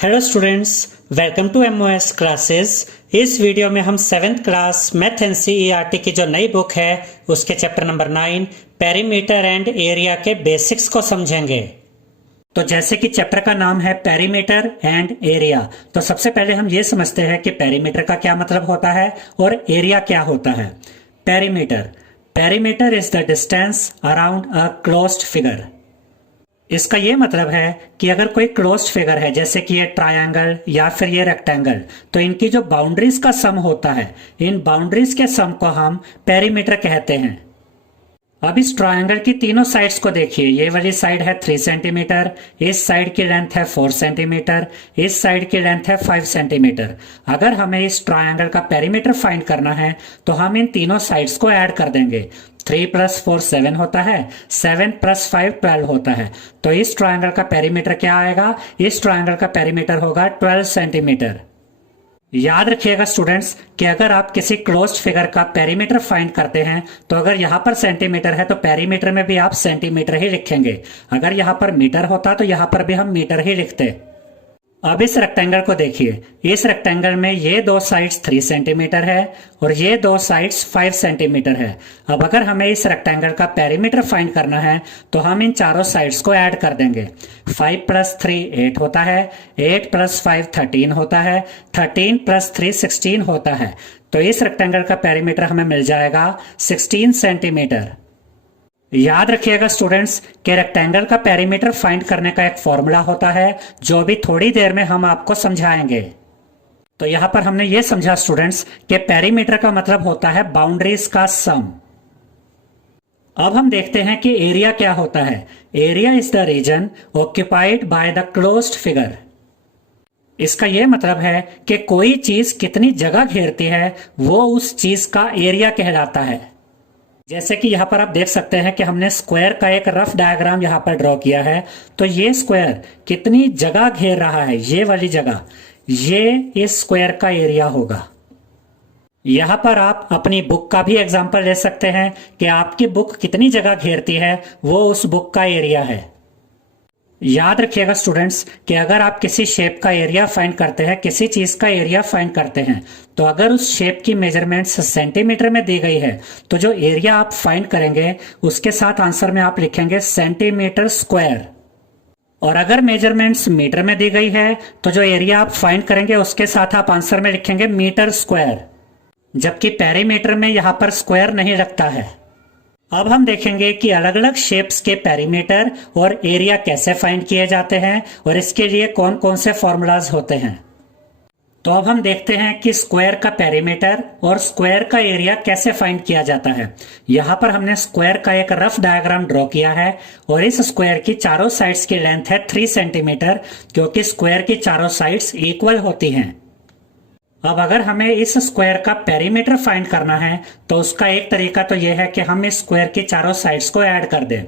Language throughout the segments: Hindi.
Hello students, welcome to MOS classes. इस वीडियो में हम 7th क्लास मैथ एनसीईआरटी की जो नई बुक है उसके chapter number 9 perimeter and area के बेसिक्स को समझेंगे। तो जैसे कि चैप्टर का नाम है पेरीमीटर एंड एरिया, तो सबसे पहले हम ये समझते हैं कि पेरीमीटर का क्या मतलब होता है और एरिया क्या होता है। Perimeter is the distance around a closed figure. इसका ये मतलब है कि अगर कोई क्लोज्ड फिगर है जैसे कि ये ट्रायंगल या फिर ये रेक्टेंगल, तो इनकी जो बाउंड्रीज का सम होता है, इन बाउंड्रीज के सम को हम पेरीमीटर कहते हैं। अब इस ट्रायंगल की तीनों साइड्स को देखिए। ये वाली साइड है 3 सेंटीमीटर, इस साइड की लेंथ है 4 सेंटीमीटर, इस साइड की लेंथ है 5 सेंटीमीटर। अगर हमें इस ट्रायंगल का पेरीमीटर फाइंड करना है तो हम इन तीनों साइड्स को ऐड कर देंगे। 3 + 4 7 होता है, 7 + 5 12 होता है। तो इस ट्रायंगल का पेरीमीटर क्या आएगा? इस ट्रायंगल का पेरीमीटर होगा 12 सेंटीमीटर। याद रखिएगा स्टूडेंट्स कि अगर आप किसी क्लोज्ड फिगर का पेरीमीटर फाइंड करते हैं तो अगर यहां पर सेंटीमीटर है तो पेरीमीटर में भी आप सेंटीमीटर ही लिखेंगे। अगर यहां पर मीटर होता तो यहां पर भी हम मीटर ही लिखते। अब इस रेक्टेंगल को देखिए। इस रेक्टेंगल में ये दो साइड्स 3 सेंटीमीटर है और ये दो साइड्स 5 सेंटीमीटर है। अब अगर हमें इस रेक्टेंगल का पेरीमीटर फाइंड करना है तो हम इन चारों साइड्स को ऐड कर देंगे। 5 + 3 8 होता है, 8 + 5 13 होता है, 13 + 3 16 होता है। तो इस रेक्टेंगल का पेरीमीटर हमें मिल जाएगा 16 सेंटीमीटर। याद रखिएगा स्टूडेंट्स कि रेक्टेंगल का पेरीमीटर फाइंड करने का एक फॉर्मूला होता है जो भी थोड़ी देर में हम आपको समझाएंगे। तो यहां पर हमने ये समझा स्टूडेंट्स कि पेरीमीटर का मतलब होता है बाउंड्रीज का सम। अब हम देखते हैं कि एरिया क्या होता है। Area is the region occupied by the closed figure. इसका यह मतलब है कि कोई चीज कितनी जगह घेरती है वो उस चीज का एरिया कहलाता है। जैसे कि यहाँ पर आप देख सकते हैं कि हमने स्क्वायर का एक रफ डायग्राम यहाँ पर ड्रॉ किया है। तो ये स्क्वायर कितनी जगह घेर रहा है, ये वाली जगह, ये इस स्क्वायर का एरिया होगा। यहाँ पर आप अपनी बुक का भी एग्जांपल ले सकते हैं कि आपकी बुक कितनी जगह घेरती है, वो उस बुक का एरिया है। याद रखिएगा स्टूडेंट्स कि अगर आप किसी शेप का एरिया फाइंड करते हैं, किसी चीज का एरिया फाइंड करते हैं, तो अगर उस शेप की मेजरमेंट्स सेंटीमीटर में दी गई है तो जो एरिया आप फाइंड करेंगे उसके साथ आंसर में आप लिखेंगे सेंटीमीटर स्क्वायर। और अगर मेजरमेंट्स मीटर में दी गई है तो जो एरिया आप फाइंड करेंगे उसके साथ आप आंसर में लिखेंगे मीटर स्क्वायर। जबकि पेरीमीटर में यहां पर स्क्वायर नहीं लगता है। अब हम देखेंगे कि अलग अलग शेप्स के पेरीमीटर और एरिया कैसे फाइंड किए जाते हैं और इसके लिए कौन कौन से फॉर्मूलाज होते हैं। तो अब हम देखते हैं कि स्क्वायर का पेरीमीटर और स्क्वायर का एरिया कैसे फाइंड किया जाता है। यहाँ पर हमने स्क्वायर का एक रफ डायग्राम ड्रॉ किया है और इस स्क्वायर की चारों साइड्स की लेंथ है 3 सेंटीमीटर, क्योंकि स्क्वायर की चारों साइड्स इक्वल होती हैं। अब अगर हमें इस स्क्वायर का पेरीमीटर फाइंड करना है तो उसका एक तरीका तो यह है कि हम इस स्क्वायर की चारों साइड्स को ऐड कर दें।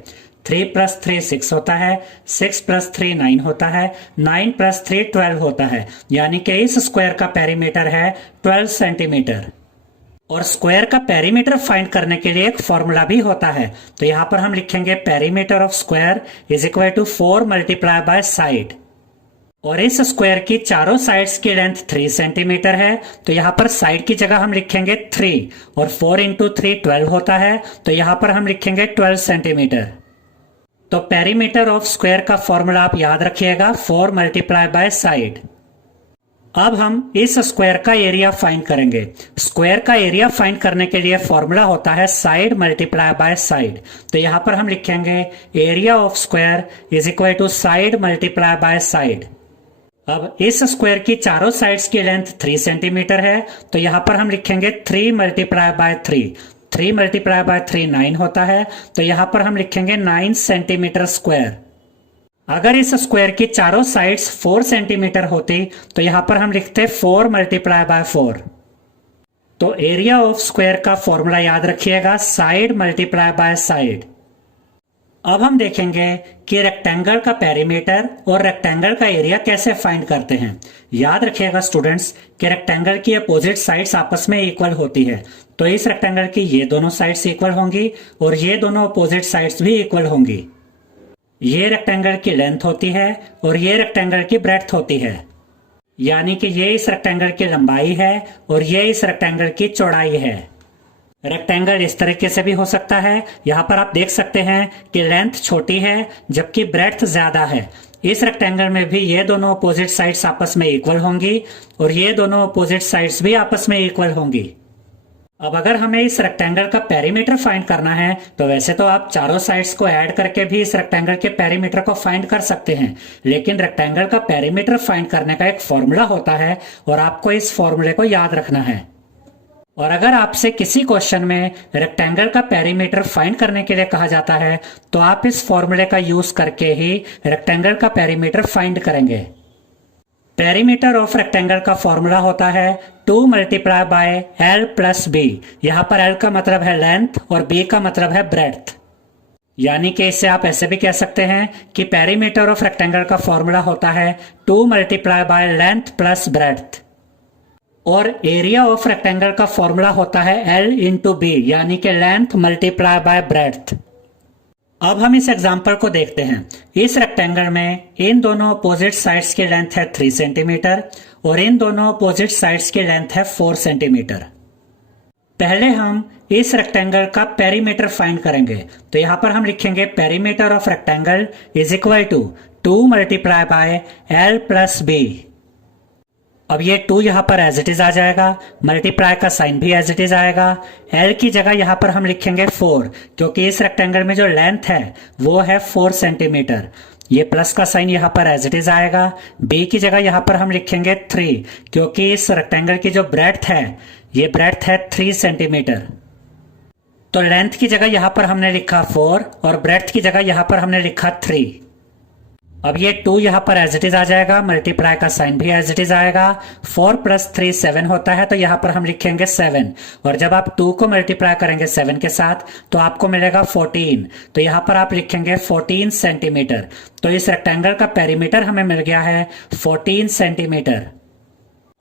3 + 3 6 होता है, 6 + 3 9 होता है, 9 + 3 12 होता है। यानी कि इस स्क्वायर का पेरीमीटर है 12 सेंटीमीटर। और स्क्वायर का पेरीमीटर फाइंड करने के लिए एक फॉर्मूला भी होता है। तो यहां पर हम लिखेंगे perimeter of square is equal to 4 × side. और इस स्क्वायर की चारों साइड्स की लेंथ 3 सेंटीमीटर है, तो यहां पर साइड की जगह हम लिखेंगे 3 और 4 × 3 12 होता है, तो यहां पर हम लिखेंगे 12 सेंटीमीटर। तो पेरीमीटर ऑफ स्क्वायर का फॉर्मूला आप याद रखिएगा 4 × साइड। अब हम इस स्क्वायर का एरिया फाइंड करेंगे। स्क्वायर का एरिया फाइंड करने के लिए फॉर्मूला होता है साइड × साइड। तो यहां पर हम लिखेंगे area of square is equal to side × side. अब इस स्क्वायर की चारों साइड्स की लेंथ 3 सेंटीमीटर है, तो यहां पर हम लिखेंगे 3 × 3। 3 × 3 9 होता है, तो यहां पर हम लिखेंगे 9 सेंटीमीटर स्क्वायर। अगर इस स्क्वायर की चारों साइड्स 4 सेंटीमीटर होती तो यहां पर हम लिखते 4 × 4। तो एरिया ऑफ स्क्वायर का फॉर्मूला याद रखिएगा साइड × साइड। अब हम देखेंगे कि रेक्टेंगल का पेरीमीटर और रेक्टेंगल का एरिया कैसे फाइंड करते हैं। याद रखिएगा स्टूडेंट्स कि रेक्टेंगल की अपोजिट साइड्स आपस में इक्वल होती है। तो इस रेक्टेंगल की ये दोनों साइड्स इक्वल होंगी और ये दोनों अपोजिट साइड्स भी इक्वल होंगी। ये रेक्टेंगल की लेंथ होती है और ये रेक्टेंगल की ब्रेड्थ होती है। यानी कि ये इस रेक्टेंगल की लंबाई है और ये इस रेक्टेंगल की चौड़ाई है। रेक्टेंगल इस तरीके से भी हो सकता है। यहाँ पर आप देख सकते हैं कि लेंथ छोटी है जबकि ब्रेड्थ ज्यादा है। इस रेक्टेंगल में भी ये दोनों अपोजिट साइड्स आपस में इक्वल होंगी और ये दोनों अपोजिट साइड्स भी आपस में इक्वल होंगी। अब अगर हमें इस रेक्टेंगल का पेरीमीटर फाइंड करना है तो वैसे तो आप चारों साइड्स को ऐड करके भी इस रेक्टेंगल के पेरीमीटर को फाइंड कर सकते हैं, लेकिन रेक्टेंगल का पेरीमीटर फाइंड करने का एक फॉर्मूला होता है और आपको इस फॉर्मूले को याद रखना है। और अगर आपसे किसी क्वेश्चन में रेक्टेंगल का पेरीमीटर फाइंड करने के लिए कहा जाता है तो आप इस फॉर्मूले का यूज करके ही रेक्टेंगल का पेरीमीटर फाइंड करेंगे। पेरीमीटर ऑफ रेक्टेंगल का फॉर्मूला होता है 2 multiply by L plus B. यहाँ पर एल का मतलब है लेंथ और बी का मतलब है ब्रेड्थ। यानी कि इसे आप ऐसे भी कह सकते हैं कि पेरीमीटर ऑफ रेक्टेंगल का फॉर्मूला होता है 2 multiply by length plus breadth. और एरिया ऑफ रेक्टेंगल का फॉर्मूला होता है एल इंटू बी, यानी कि लेंथ मल्टीप्लाई बाय ब्रेड्थ। अब हम इस एग्जाम्पल को देखते हैं। इस रेक्टेंगल में इन दोनों अपोजिट साइड्स की लेंथ है 3 सेंटीमीटर और इन दोनों अपोजिट साइड्स की लेंथ है 4 सेंटीमीटर। पहले हम इस रेक्टेंगल का पेरीमीटर फाइंड करेंगे। तो यहां पर हम लिखेंगे perimeter of rectangle is equal to 2 multiply by L plus B. अब ये 2 यहां पर एज इट इज आ जाएगा, मल्टीप्लाई का साइन भी एज इट इज आएगा। एल की जगह यहां पर हम लिखेंगे 4, क्योंकि इस रेक्टेंगल में जो लेंथ है वो है 4 सेंटीमीटर। ये प्लस का साइन यहां पर एज इट इज आएगा। बी की जगह यहां पर हम लिखेंगे 3, क्योंकि इस रेक्टेंगल की जो ब्रेड्थ है ये ब्रेड्थ है 3 सेंटीमीटर। तो लेंथ की जगह यहां पर हमने लिखा 4 और ब्रेड्थ की जगह यहां पर हमने लिखा 3। अब ये 2 यहां पर एज इट इज आ जाएगा, मल्टीप्लाई का साइन भी एज इट इज आएगा। 4 प्लस 3 7 होता है, तो यहां पर हम लिखेंगे 7। और जब आप 2 को मल्टीप्लाई करेंगे 7 के साथ तो आपको मिलेगा 14। तो यहां पर आप लिखेंगे 14 सेंटीमीटर। तो इस रेक्टेंगल का पेरीमीटर हमें मिल गया है 14 सेंटीमीटर।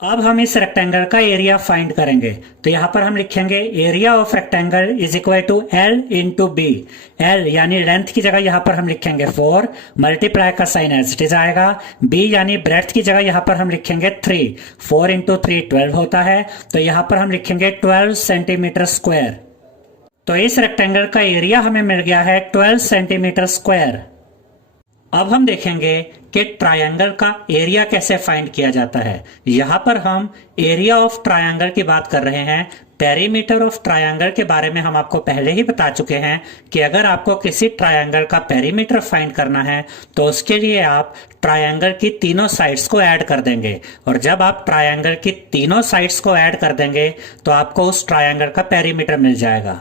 अब हम इस रेक्टेंगल का एरिया फाइंड करेंगे। तो यहां पर हम लिखेंगे area of rectangle is equal to L into B. L यानी लेंथ की जगह यहां पर हम लिखेंगे 4, मल्टीप्लाई का साइन एज इट इज आएगा। बी यानी ब्रेड्थ की जगह यहां पर हम लिखेंगे 3, 4 इंटू 3 12 होता है, तो यहां पर हम लिखेंगे 12 सेंटीमीटर स्क्वायर। तो इस रेक्टेंगल का एरिया हमें मिल गया है 12 सेंटीमीटर स्क्वायर। अब हम देखेंगे कि ट्रायंगल का एरिया कैसे फाइंड किया जाता है। यहां पर हम एरिया ऑफ ट्रायंगल की बात कर रहे हैं। पेरीमीटर ऑफ ट्रायंगल के बारे में हम आपको पहले ही बता चुके हैं कि अगर आपको किसी ट्रायंगल का पेरीमीटर फाइंड करना है तो उसके लिए आप ट्रायंगल की तीनों साइड्स को ऐड कर देंगे। और जब आप ट्रायंगल की तीनों साइड्स को ऐड कर देंगे तो आपको उस ट्रायंगल का पेरीमीटर मिल जाएगा।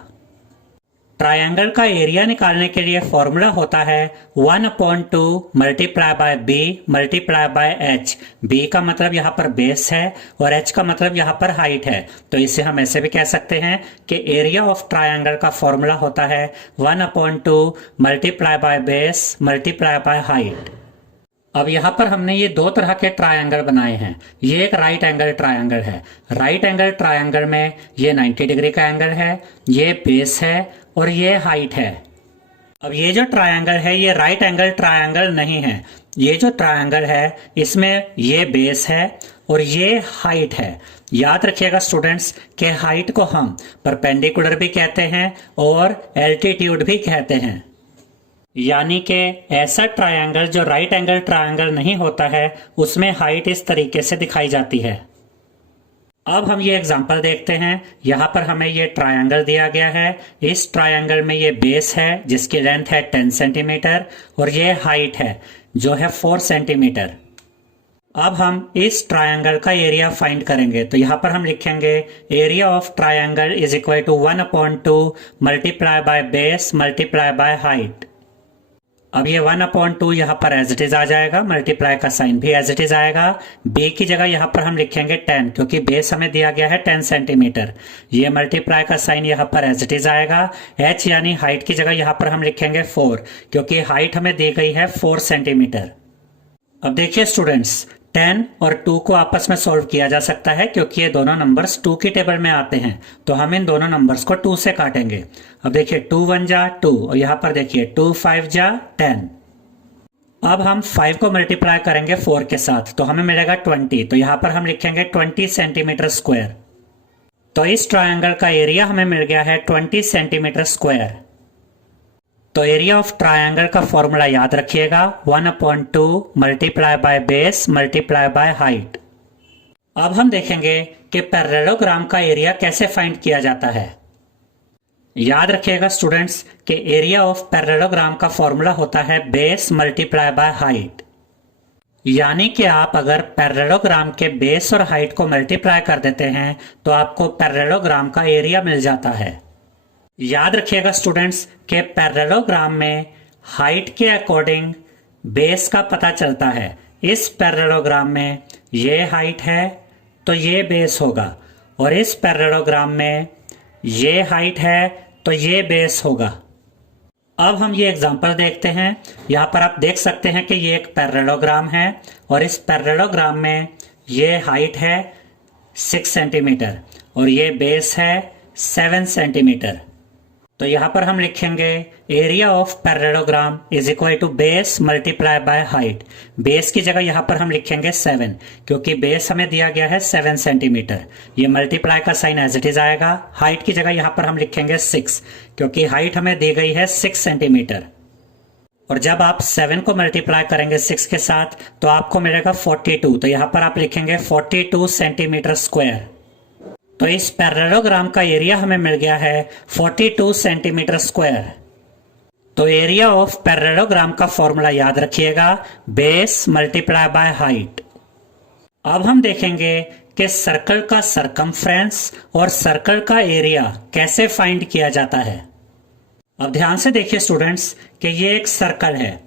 ट्रायंगल का एरिया निकालने के लिए फॉर्मूला होता है 1/2 multiply by B multiply by H. B का मतलब यहाँ पर बेस है और एच का मतलब यहाँ पर हाइट है। तो इसे हम ऐसे भी कह सकते हैं कि एरिया ऑफ ट्रायंगल का फॉर्मूला होता है 1/2 multiply by base multiply by height. अब यहाँ पर हमने ये 2 तरह के ट्रायंगल बनाए हैं। ये एक राइट एंगल ट्रायंगल है। राइट एंगल ट्रायंगल में ये 90 डिग्री का एंगल है, ये बेस है और ये हाइट है। अब ये जो ट्रायंगल है ये राइट एंगल ट्रायंगल नहीं है। ये जो ट्रायंगल है इसमें ये बेस है और ये हाइट है। याद रखिएगा स्टूडेंट्स कि हाइट को हम परपेंडिकुलर भी कहते हैं और एल्टीट्यूड भी कहते हैं। यानी कि ऐसा ट्रायंगल जो राइट एंगल ट्रायंगल नहीं होता है उसमें हाइट इस तरीके से दिखाई जाती है। अब हम ये एग्जांपल देखते हैं। यहाँ पर हमें ये ट्रायंगल दिया गया है। इस ट्रायंगल में ये बेस है जिसकी लेंथ है 10 सेंटीमीटर और ये हाइट है जो है 4 सेंटीमीटर। अब हम इस ट्रायंगल का एरिया फाइंड करेंगे। तो यहाँ पर हम लिखेंगे area of triangle is equal to 1/2 multiply by base multiply by height. अब ये 1/2 यहाँ पर एज इट इज आ जाएगा, मल्टीप्लाई का साइन भी एज इट इज आएगा। बी की जगह यहाँ पर हम लिखेंगे 10, क्योंकि बेस हमें दिया गया है 10 सेंटीमीटर। ये मल्टीप्लाई का साइन यहाँ पर एज इट इज आएगा। एच यानी हाइट की जगह यहाँ पर हम लिखेंगे 4, क्योंकि हाइट हमें दी गई है 4 सेंटीमीटर। अब देखिए स्टूडेंट्स, 10 और 2 को आपस में सॉल्व किया जा सकता है क्योंकि ये दोनों नंबर्स 2 की टेबल में आते हैं। तो हम इन दोनों नंबर्स को 2 से काटेंगे। अब देखिए 2 1 जा 2 और यहाँ पर देखिए 2 5 जा 10। अब हम 5 को मल्टीप्लाई करेंगे 4 के साथ तो हमें मिलेगा 20। तो यहां पर हम लिखेंगे 20 सेंटीमीटर स्क्वायर। तो इस ट्रायंगल का एरिया हमें मिल गया है 20 सेंटीमीटर स्क्वायर। तो एरिया ऑफ ट्रायंगल का फॉर्मूला याद रखिएगा, 1/2 multiply by base multiply by height. अब हम देखेंगे कि पैरेललोग्राम का एरिया कैसे फाइंड किया जाता है। याद रखिएगा स्टूडेंट्स कि एरिया ऑफ पैरेललोग्राम का फॉर्मूला होता है बेस मल्टीप्लाई बाय हाइट। यानी कि आप अगर पैरेललोग्राम के बेस और हाइट को मल्टीप्लाई कर देते हैं तो आपको पैरेललोग्राम का एरिया मिल जाता है। याद रखिएगा स्टूडेंट्स कि पैरेललोग्राम में हाइट के अकॉर्डिंग बेस का पता चलता है। इस पैरेललोग्राम में ये हाइट है तो ये बेस होगा, और इस पैरेललोग्राम में ये हाइट है तो ये बेस होगा। अब हम ये एग्जांपल देखते हैं। यहाँ पर आप देख सकते हैं कि ये एक पैरेललोग्राम है और इस पैरेललोग्राम में ये हाइट है 6 सेंटीमीटर और ये बेस है 7 सेंटीमीटर। तो यहाँ पर हम लिखेंगे area of parallelogram is equal to base multiply by height. Base की जगह यहाँ पर हम लिखेंगे 7 क्योंकि बेस हमें दिया गया है 7 सेंटीमीटर। ये मल्टीप्लाई का साइन एज इट इज आएगा। हाइट की जगह यहाँ पर हम लिखेंगे 6 क्योंकि हाइट हमें दी गई है 6 सेंटीमीटर। और जब आप 7 को मल्टीप्लाई करेंगे 6 के साथ तो आपको मिलेगा 42। तो यहाँ पर आप लिखेंगे 42 सेंटीमीटर स्क्वायर। तो इस पैरेललोग्राम का एरिया हमें मिल गया है 42 सेंटीमीटर स्क्वायर। तो एरिया ऑफ पैरेललोग्राम का फॉर्मूला याद रखिएगा, बेस मल्टीप्लाई बाय हाइट। अब हम देखेंगे कि सर्कल का सरकमफ्रेंस और सर्कल का एरिया कैसे फाइंड किया जाता है। अब ध्यान से देखिए स्टूडेंट्स कि ये एक सर्कल है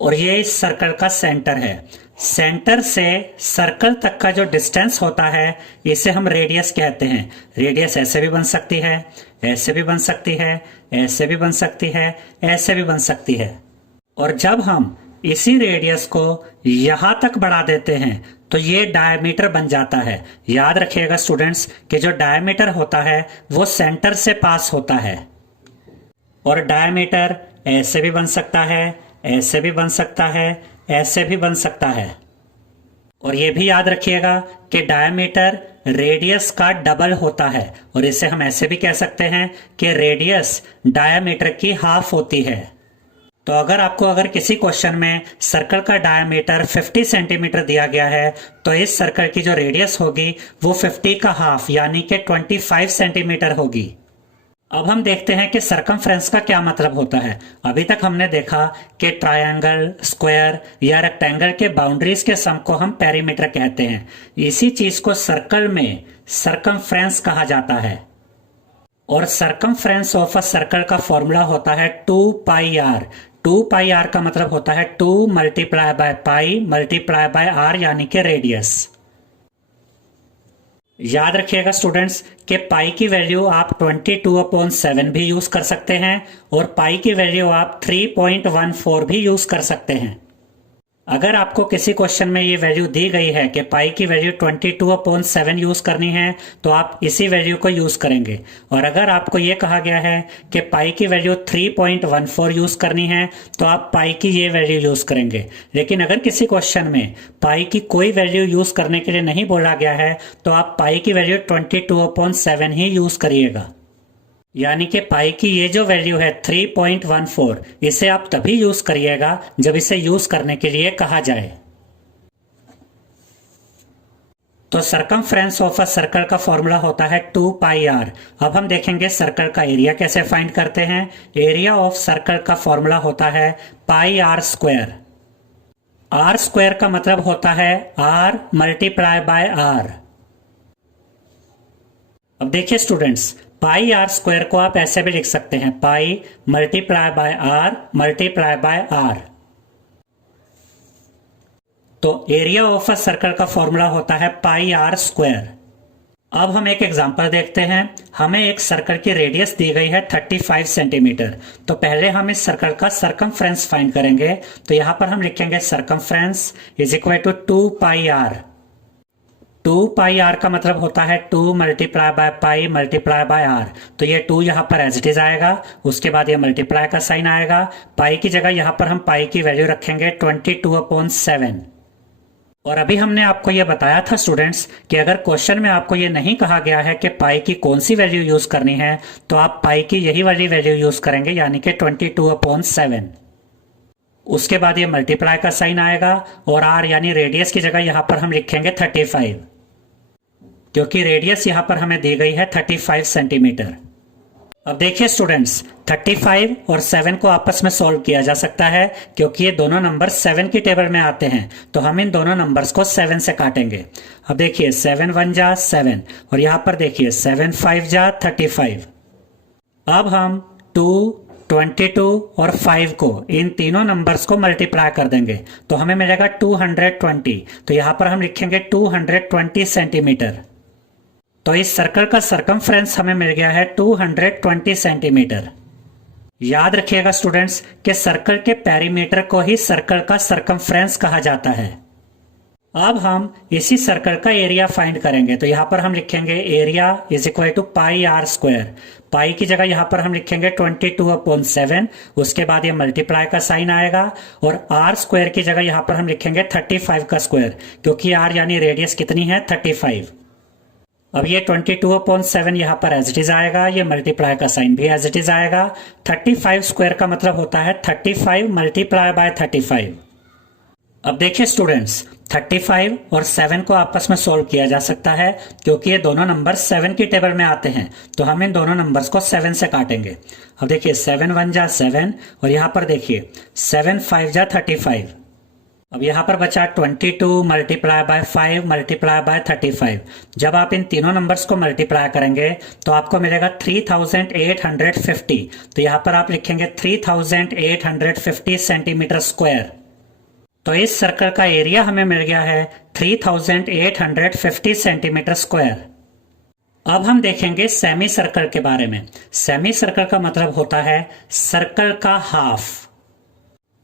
और ये इस सर्कल का सेंटर है। सेंटर से सर्कल तक का जो डिस्टेंस होता है इसे हम रेडियस कहते हैं। रेडियस ऐसे भी बन सकती है, ऐसे भी बन सकती है, ऐसे भी बन सकती है, ऐसे भी बन सकती है। और जब हम इसी रेडियस को यहां तक बढ़ा देते हैं तो ये डायमीटर बन जाता है। याद रखिएगा स्टूडेंट्स कि जो डायमीटर होता है वो सेंटर से पास होता है। और डायमीटर ऐसे भी बन सकता है, ऐसे भी बन सकता है, ऐसे भी बन सकता है। और ये भी याद रखिएगा कि डायमीटर रेडियस का डबल होता है और इसे हम ऐसे भी कह सकते हैं कि रेडियस डायमीटर की हाफ होती है। तो अगर किसी क्वेश्चन में सर्कल का डायमीटर 50 सेंटीमीटर दिया गया है तो इस सर्कल की जो रेडियस होगी वो 50 का हाफ यानी कि 25 सेंटीमीटर होगी। अब हम देखते हैं कि सरकमफ्रेंस का क्या मतलब होता है। अभी तक हमने देखा कि ट्रायंगल, स्क्वायर या रेक्टेंगल के बाउंड्रीज के सम को हम पेरीमीटर कहते हैं। इसी चीज को सर्कल में सरकमफ्रेंस कहा जाता है। और सरकमफ्रेंस ऑफ अ सर्कल का फॉर्मूला होता है 2πr। 2πr का मतलब होता है 2 multiply by pi multiply by R यानी कि रेडियस। याद रखिएगा स्टूडेंट्स कि पाई की वैल्यू आप 22/7 भी यूज कर सकते हैं और पाई की वैल्यू आप 3.14 भी यूज कर सकते हैं। अगर आपको किसी क्वेश्चन में ये वैल्यू दी गई है कि पाई की वैल्यू 22/7 यूज करनी है तो आप इसी वैल्यू को यूज करेंगे। और अगर आपको ये कहा गया है कि पाई की वैल्यू 3.14 यूज करनी है तो आप पाई की ये वैल्यू यूज करेंगे। लेकिन अगर किसी क्वेश्चन में पाई की कोई वैल्यू यूज करने के लिए नहीं बोला गया है तो आप पाई की वैल्यू 22/7 ही यूज करिएगा। यानी कि पाई की ये जो वैल्यू है 3.14 इसे आप तभी यूज करिएगा जब इसे यूज करने के लिए कहा जाए। तो सरकमफ्रेंस ऑफ अ सर्कल का फॉर्मूला होता है 2πr। अब हम देखेंगे सर्कल का एरिया कैसे फाइंड करते हैं। एरिया ऑफ सर्कल का फॉर्मूला होता है πr²। r² का मतलब होता है r मल्टीप्लाई बाय r। अब देखिए स्टूडेंट्स, πr² को आप ऐसे भी लिख सकते हैं, pi multiply by R multiply by R. तो एरिया ऑफ अ सर्कल का फॉर्मूला होता है πr²। अब हम एक एग्जांपल देखते हैं। हमें एक सर्कल की रेडियस दी गई है 35 सेंटीमीटर। तो पहले हम इस सर्कल का सरकमफ्रेंस फाइंड करेंगे। तो यहां पर हम लिखेंगे circumference is equal to 2πr। 2 pi R का मतलब होता है 2 multiply by pi multiply by R. तो ये 2 यहाँ पर एज इट इज आएगा, उसके बाद ये मल्टीप्लाई का साइन आएगा, पाई की जगह यहाँ पर हम पाई की वैल्यू रखेंगे 22/7। और अभी हमने आपको ये बताया था स्टूडेंट्स कि अगर क्वेश्चन में आपको ये नहीं कहा गया है कि पाई की कौन सी वैल्यू यूज करनी है, तो आप पाई की यही वाली वैल्यू यूज करेंगे, यानी कि 22/7। उसके बाद ये मल्टीप्लाई का साइन आएगा और आर यानी रेडियस की जगह यहां पर हम लिखेंगे 35, क्योंकि रेडियस यहां पर हमें दी गई है 35 सेंटीमीटर। अब देखिए स्टूडेंट्स, 35 और 7 को आपस में सॉल्व किया जा सकता है, क्योंकि ये दोनों नंबर 7 की टेबल में आते हैं, तो हम इन दोनों नंबर्स को 7 से काटेंगे। अब देखिए 7 1 जा 7 और यहां पर देखिए 7 5 जा 35। अब हम 2, 22 और 5 को, इन तीनों नंबर्स को मल्टीप्लाई कर देंगे, तो हमें मिलेगा 220। तो यहां पर हम लिखेंगे 220 सेंटीमीटर। तो इस सर्कल का सरकमफ्रेंस हमें मिल गया है 220 सेंटीमीटर। याद रखिएगा स्टूडेंट्स कि सर्कल के पेरीमीटर को ही सर्कल का सरकमफ्रेंस कहा जाता है। अब हम इसी सर्कल का एरिया फाइंड करेंगे, तो यहां पर हम लिखेंगे area is equal to pi are square. Pi की जगह यहां पर हम लिखेंगे 22/7, उसके बाद ये मल्टीप्लाई का साइन आएगा, और आर स्क्वायर की जगह यहां पर हम लिखेंगे 35 का स्क्वायर, क्योंकि आर यानी रेडियस कितनी है 35। अब ये 22/7 यहां पर एज इट इज आएगा, ये मल्टीप्लाई का साइन भी एज इट इज आएगा। 35 स्क्वायर का मतलब होता है 35 मल्टीप्लाई बाय 35। अब देखिए स्टूडेंट्स, 35 और 7 को आपस में सोल्व किया जा सकता है, क्योंकि ये दोनों नंबर 7 की टेबल में आते हैं, तो हम इन दोनों नंबर्स को 7 से काटेंगे। अब देखिए 7 1 जा 7 और यहां पर देखिए 7 5 जा 35। अब यहां पर बचा 22 मल्टीप्लाई बाय 5 मल्टीप्लाई बाय 35। जब आप इन तीनों नंबर्स को मल्टीप्लाई करेंगे तो आपको मिलेगा 3850। तो यहां पर आप लिखेंगे 3850 सेंटीमीटर स्क्वायर। तो इस सर्कल का एरिया हमें मिल गया है 3850 सेंटीमीटर स्क्वायर। अब हम देखेंगे सेमी सर्कल के बारे में। सेमी सर्कल का मतलब होता है सर्कल का हाफ,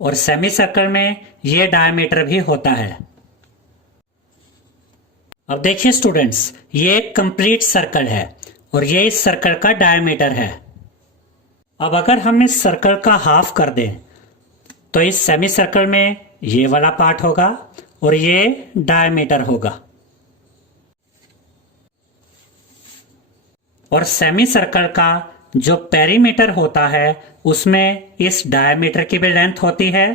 और सेमी सर्कल में ये डायमीटर भी होता है। अब देखिए स्टूडेंट्स, ये एक कंप्लीट सर्कल है और ये इस सर्कल का डायमीटर है। अब अगर हम इस सर्कल का हाफ कर दें तो इस सेमी सर्कल में ये वाला पार्ट होगा और ये डायमीटर होगा, और सेमी सर्कल का जो पेरीमीटर होता है उसमें इस डायमीटर की भी लेंथ होती है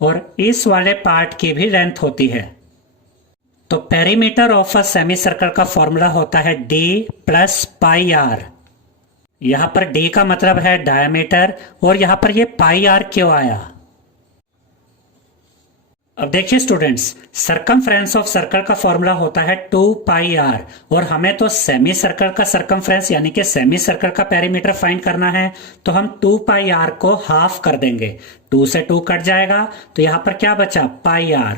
और इस वाले पार्ट की भी लेंथ होती है। तो perimeter of a semi circle का फॉर्मूला होता है d प्लस पाई आर। यहां पर d का मतलब है डायमीटर, और यहां पर ये पाई आर क्यों आया? अब देखिए स्टूडेंट्स, सरकमफ्रेंस ऑफ सर्कल का फॉर्मूला होता है 2 पाई आर, और हमें तो सेमी सर्कल का सरकमफ्रेंस यानी कि सेमी सर्कल का पेरीमीटर फाइंड करना है, तो हम 2 पाई आर को हाफ कर देंगे। 2 से 2 कट जाएगा, तो यहां पर क्या बचा? पाई आर।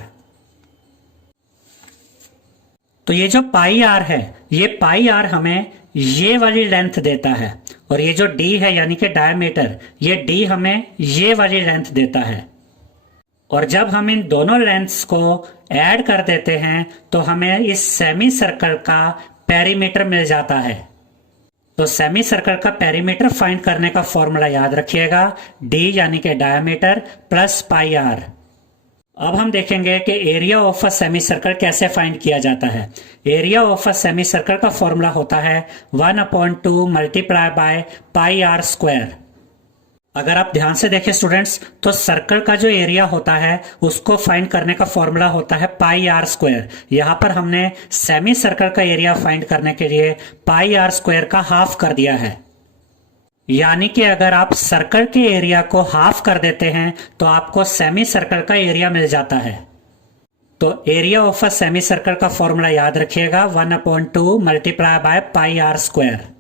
तो ये जो पाई आर है, ये पाई आर हमें ये वाली लेंथ देता है, और ये जो डी है यानी कि डायमीटर, ये डी हमें ये वाली लेंथ देता है। और जब हम इन दोनों लेंथ्स को ऐड कर देते हैं तो हमें इस सेमी सर्कल का पेरीमीटर मिल जाता है। तो सेमी सर्कल का पेरीमीटर फाइंड करने का फॉर्मूला याद रखिएगा, d यानी कि डायमीटर प्लस पाई आर। अब हम देखेंगे कि area of a semi circle कैसे फाइंड किया जाता है। Area of a semi circle का फॉर्मूला होता है 1/2 multiply by pi are square. अगर आप ध्यान से देखें स्टूडेंट्स, तो सर्कल का जो एरिया होता है उसको फाइंड करने का फॉर्मूला होता है पाई आर स्क्वायर। यहां पर हमने सेमी सर्कल का एरिया फाइंड करने के लिए पाई आर स्क्वायर का हाफ कर दिया है। यानी कि अगर आप सर्कल के एरिया को हाफ कर देते हैं तो आपको सेमी सर्कल का एरिया मिल जाता है। तो area of a semi circle का फॉर्मूला याद रखिएगा 1/2 multiply by pi are square.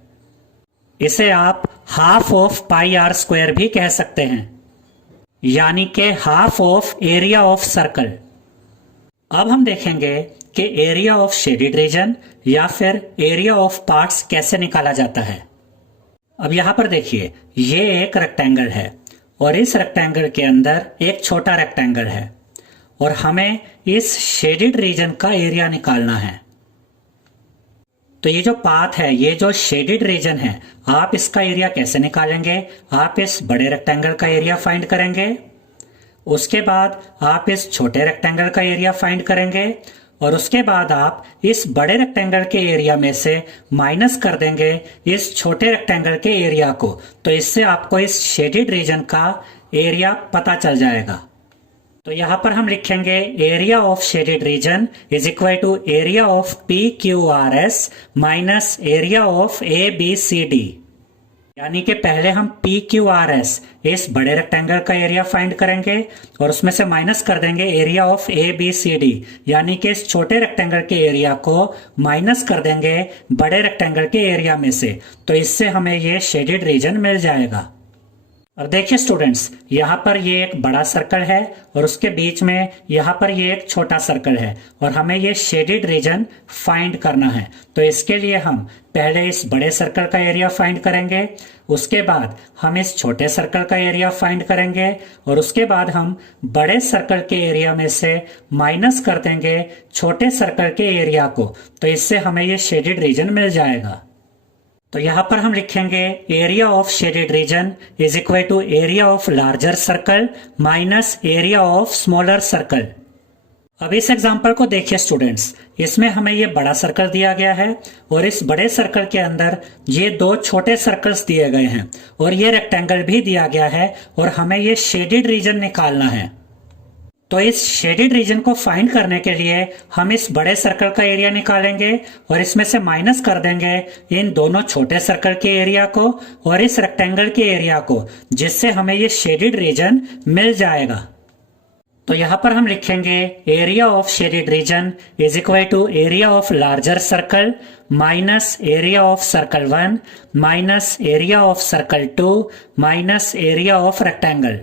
इसे आप half of pi are square भी कह सकते हैं, यानी कि half of area of circle. अब हम देखेंगे कि एरिया ऑफ शेडेड रीजन या फिर एरिया ऑफ पार्ट्स कैसे निकाला जाता है। अब यहां पर देखिए, ये एक रेक्टेंगल है और इस रेक्टेंगल के अंदर एक छोटा रेक्टेंगल है, और हमें इस शेडेड रीजन का एरिया निकालना है। तो ये जो पाथ है, ये जो शेडेड रीजन है, आप इसका एरिया कैसे निकालेंगे? आप इस बड़े रेक्टेंगल का एरिया फाइंड करेंगे, उसके बाद आप इस छोटे रेक्टेंगल का एरिया फाइंड करेंगे और उसके बाद आप इस बड़े रेक्टेंगल के एरिया में से माइनस कर देंगे इस छोटे रेक्टेंगल के एरिया को। तो इससे आपको इस शेडेड रीजन का एरिया पता चल जाएगा। तो यहां पर हम लिखेंगे area of shaded region is equal to area of P Q R S minus area of A B C D. यानी कि पहले हम पी क्यू आर एस इस बड़े रेक्टेंगल का एरिया फाइंड करेंगे और उसमें से माइनस कर देंगे area of A B C D, यानी कि इस छोटे रेक्टेंगल के एरिया को माइनस कर देंगे बड़े रेक्टेंगल के एरिया में से। तो इससे हमें ये शेडेड रीजन मिल जाएगा। और देखिए स्टूडेंट्स, यहाँ पर ये एक बड़ा सर्कल है और उसके बीच में यहाँ पर ये एक छोटा सर्कल है और हमें ये शेडेड रीजन फाइंड करना है। तो इसके लिए हम पहले इस बड़े सर्कल का एरिया फाइंड करेंगे, उसके बाद हम इस छोटे सर्कल का एरिया फाइंड करेंगे और उसके बाद हम बड़े सर्कल के एरिया में से माइनस कर देंगे छोटे सर्कल के एरिया को। तो इससे हमें ये शेडेड रीजन मिल जाएगा। तो यहां पर हम लिखेंगे area of shaded region is equal to area of larger circle minus area of smaller circle. अब इस एग्जांपल को देखिए स्टूडेंट्स, इसमें हमें ये बड़ा सर्कल दिया गया है और इस बड़े सर्कल के अंदर ये दो छोटे सर्कल्स दिए गए हैं और ये रेक्टेंगल भी दिया गया है और हमें ये शेडेड रीजन निकालना है। तो इस शेडेड रीजन को फाइंड करने के लिए हम इस बड़े सर्कल का एरिया निकालेंगे और इसमें से माइनस कर देंगे इन दोनों छोटे सर्कल के एरिया को और इस रेक्टेंगल के एरिया को, जिससे हमें ये शेडेड रीजन मिल जाएगा। तो यहां पर हम लिखेंगे area of shaded region is equal to area of larger circle minus area of circle 1 minus area of circle 2 minus area of rectangle.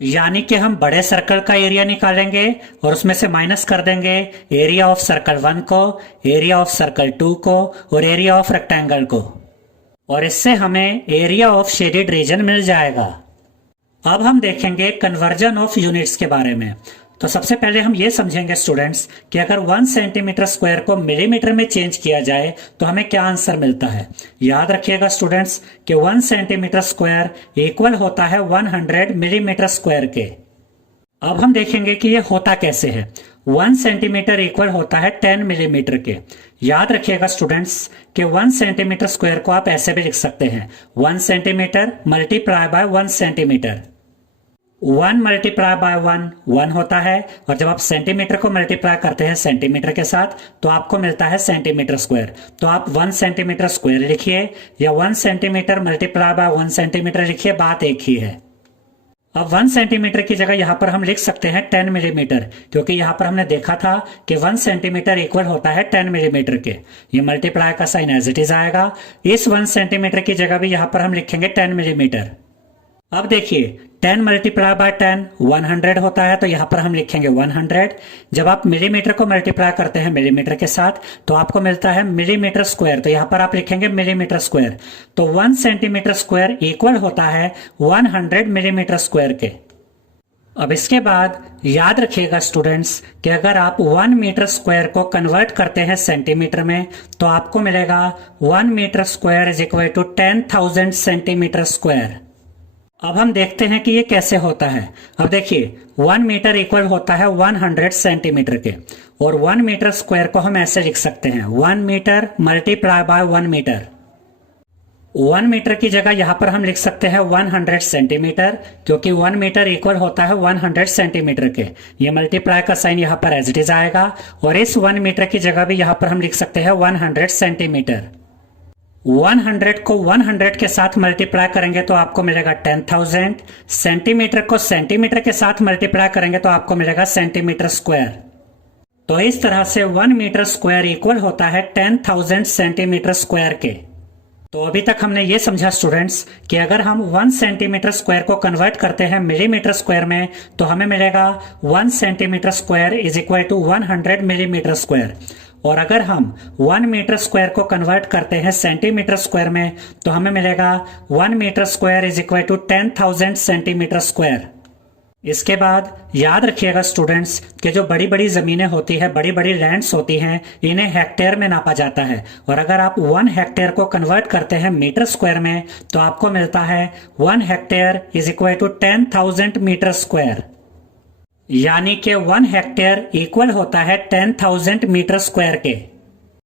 यानी कि हम बड़े सर्कल का एरिया निकालेंगे और उसमें से माइनस कर देंगे एरिया ऑफ सर्कल 1 को, एरिया ऑफ सर्कल 2 को और एरिया ऑफ रेक्टेंगल को, और इससे हमें एरिया ऑफ शेडेड रीजन मिल जाएगा। अब हम देखेंगे कन्वर्जन ऑफ यूनिट्स के बारे में। तो सबसे पहले हम ये समझेंगे स्टूडेंट्स कि अगर 1 सेंटीमीटर स्क्वायर को मिलीमीटर में चेंज किया जाए तो हमें क्या आंसर मिलता है। याद रखिएगा स्टूडेंट्स कि 1 सेंटीमीटर स्क्वायर इक्वल होता है 100 मिलीमीटर स्क्वायर के। अब हम देखेंगे कि ये होता कैसे है। 1 सेंटीमीटर इक्वल होता है 10 मिलीमीटर के। याद रखिएगा स्टूडेंट्स कि 1 सेंटीमीटर स्क्वायर को आप ऐसे भी लिख सकते हैं 1 centimetre multiply by 1 centimetre. 1 multiply by 1 होता है और जब आप सेंटीमीटर को मल्टीप्लाई करते हैं सेंटीमीटर के साथ तो आपको मिलता है सेंटीमीटर स्क्वायर। तो आप 1 सेंटीमीटर स्क्वायर लिखिए या 1 सेंटीमीटर मल्टीप्लाई बाय 1 सेंटीमीटर लिखिए, बात एक ही है। अब 1 सेंटीमीटर की जगह यहां पर हम लिख सकते हैं 10 मिलीमीटर, क्योंकि यहां पर हमने देखा था कि 1 सेंटीमीटर इक्वल होता है 10 मिलीमीटर के। ये मल्टीप्लाई का साइन एज इट इज आएगा। इस 1 सेंटीमीटर की जगह भी यहां पर हम लिखेंगे 10 मिलीमीटर। अब देखिए 10 मल्टीप्लाई बाय 10 100 होता है, तो यहां पर हम लिखेंगे 100। जब आप मिलीमीटर को मल्टीप्लाई करते हैं मिलीमीटर के साथ तो आपको मिलता है मिलीमीटर स्क्वायर, तो यहां पर आप लिखेंगे मिलीमीटर स्क्वायर। तो 1 सेंटीमीटर स्क्वायर इक्वल होता है 100 मिलीमीटर स्क्वायर के। अब इसके बाद याद रखिएगा स्टूडेंट्स कि अगर आप 1 मीटर स्क्वायर को कन्वर्ट करते हैं सेंटीमीटर में तो आपको मिलेगा 1 metre square is equal to 10,000 centimetre square. अब हम देखते हैं कि ये कैसे होता है। अब देखिए 1 मीटर इक्वल होता है 100 सेंटीमीटर के और 1 मीटर स्क्वायर को हम ऐसे लिख सकते हैं 1 metre multiply by 1 metre. 1 metre की जगह यहां पर हम लिख सकते हैं 100 सेंटीमीटर, क्योंकि 1 मीटर इक्वल होता है 100 सेंटीमीटर के। ये मल्टीप्लाई का साइन यहां पर एज इट इज आएगा और इस 1 मीटर की जगह भी यहां पर हम लिख सकते हैं 100 सेंटीमीटर। 100 को 100 के साथ मल्टीप्लाई करेंगे तो आपको मिलेगा 10,000। सेंटीमीटर को सेंटीमीटर के साथ मल्टीप्लाई करेंगे तो आपको मिलेगा सेंटीमीटर स्क्वायर। तो इस तरह से 1 मीटर स्क्वायर इक्वल होता है 10,000 सेंटीमीटर स्क्वायर के। तो अभी तक हमने ये समझा स्टूडेंट्स कि अगर हम 1 सेंटीमीटर स्क्वायर को कन्वर्ट करते हैं मिलीमीटर स्क्वायर में तो हमें मिलेगा 1 centimetre square is equal to 100 millimetre square. और अगर हम 1 मीटर स्क्वायर को कन्वर्ट करते हैं सेंटीमीटर स्क्वायर में तो हमें मिलेगा 1 metre square is equal to 10,000 centimetre square. इसके बाद याद रखिएगा स्टूडेंट्स कि जो बड़ी बड़ी जमीनें होती है, बड़ी बड़ी लैंड्स होती हैं, इन्हें हेक्टेयर में नापा जाता है। और अगर आप 1 हेक्टेयर को कन्वर्ट करते हैं मीटर स्क्वायर में तो आपको मिलता है 1 hectare is equal to 10,000 metre square, यानी कि 1 हेक्टेयर इक्वल होता है 10,000 मीटर स्क्वायर के।